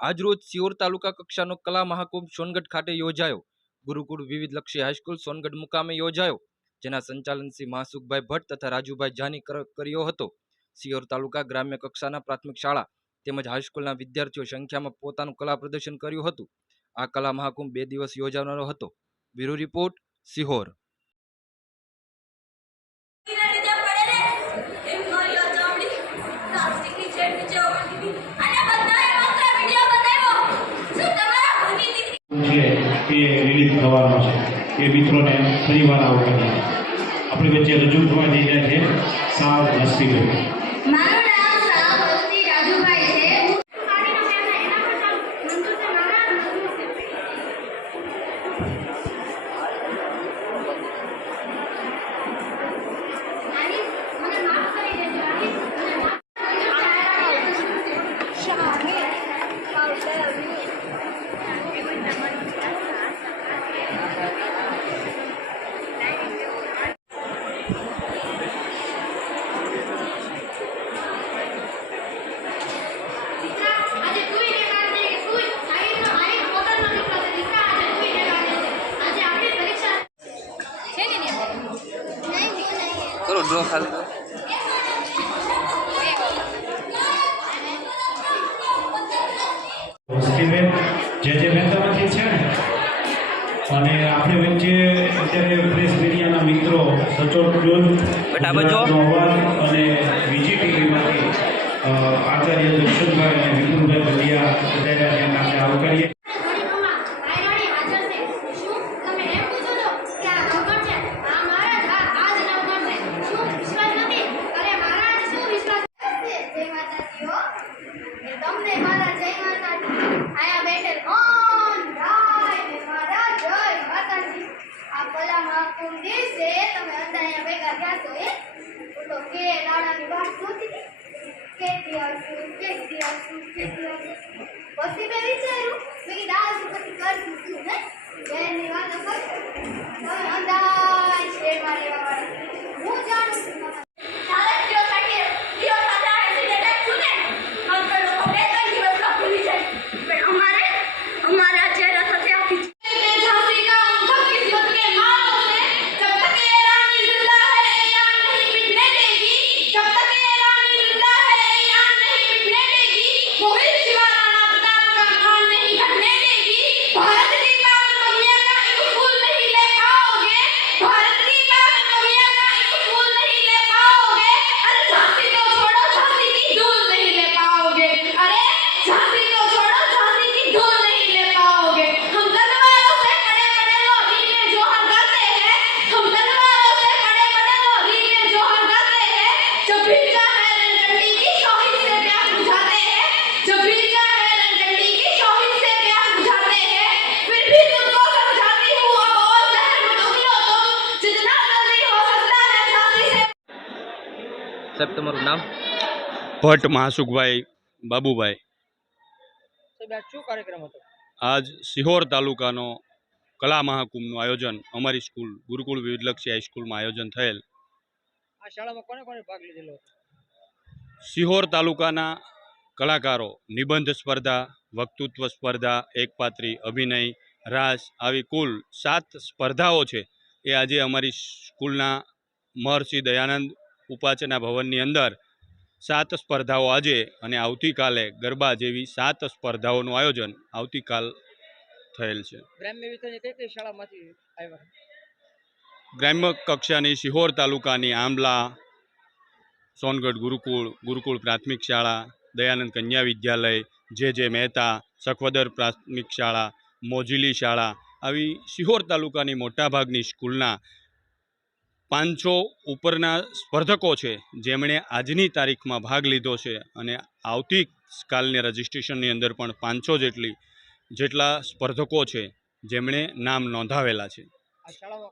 આજરોજ સિયોર તાલુકા કક્ષાનો કલા મહાકુંભ સોનગઢ ખાતે યોજાયો. ગુરુકુળ વિવિધલક્ષી હાઈસ્કૂલ સોનગઢ મુકામે યોજાયો, જેના સંચાલન શ્રી માસુખભાઈ ભટ્ટ તથા રાજુભાઈ જાની કર્યો હતો. સિયોર તાલુકા ગ્રામ્ય કક્ષાના પ્રાથમિક શાળા તેમજ હાઈસ્કૂલના વિદ્યાર્થીઓ સંખ્યામાં પોતાનું કલા પ્રદર્શન કર્યું હતું. આ કલા મહાકુંભ બે દિવસ યોજાનારો હતો. Bureau report, Sihor. એ રિલીઝ થવાનો છે. એ મિત્રોને ફરીવાર આવકારીએ આપણી વચ્ચે રજૂ થવા જઈ રહ્યા છે સાવ નસીબે મારું ખાલી જે જે મહેતામાંથી છે ને અને આપણે વચ્ચે અત્યારે પ્રેસ મીડિયાના મિત્રો સચોટ જોન અને બીજી ટીવીમાંથી આચાર્ય દર્શનભાઈ અને વિપુલભાઈ બલિયા બધાને આપણે આવકારીએ આવશું કેતી આવશું કેતી આવશું પછી મેં વિચાર્યું મેં કીધું આ પછી કરશું સાહેબ તમારું નામ? ભટ્ટ મહાસુખભાઈ બાબુભાઈ. સાહેબ આ શું કાર્યક્રમ હતો? આજ સિહોર તાલુકાનો કલા મહાકુંભનું આયોજન અમારી સ્કૂલ ગુરુકુળ વિવિધલક્ષી હાઈસ્કૂલમાં આયોજન થયેલ. આ શાળામાં કોને કોને ભાગ લીધેલો સિહોર તાલુકાના કલાકારો નિબંધ સ્પર્ધા વક્તૃત્વ સ્પર્ધા એકપાત્રી અભિનય રાસ આવી કુલ સાત સ્પર્ધાઓ છે. એ આજે અમારી સ્કૂલના મહર્ષિ દયાનંદ ઉપાસના ભવનની અંદર સાત સ્પર્ધાઓ આજે અને આવતીકાલે ગરબા જેવી સાત સ્પર્ધાઓનું આયોજન આવતીકાલ થયેલ છે. ગ્રામ્ય કક્ષાની સિહોર તાલુકાની આંબલા સોનગઢ ગુરુકુળ ગુરુકુળ પ્રાથમિક શાળા દયાનંદ કન્યા વિદ્યાલય જે જે મહેતા સખવદર પ્રાથમિક શાળા મોજીલી શાળા આવી સિહોર તાલુકાની મોટાભાગની સ્કૂલના પાંચસો ઉપરના સ્પર્ધકો છે, જેમણે આજની તારીખમાં ભાગ લીધો છે અને આવતી કાલની રજિસ્ટ્રેશનની અંદર પણ પાંચસો જેટલી જેટલા સ્પર્ધકો છે, જેમણે નામ નોંધાવેલા છે.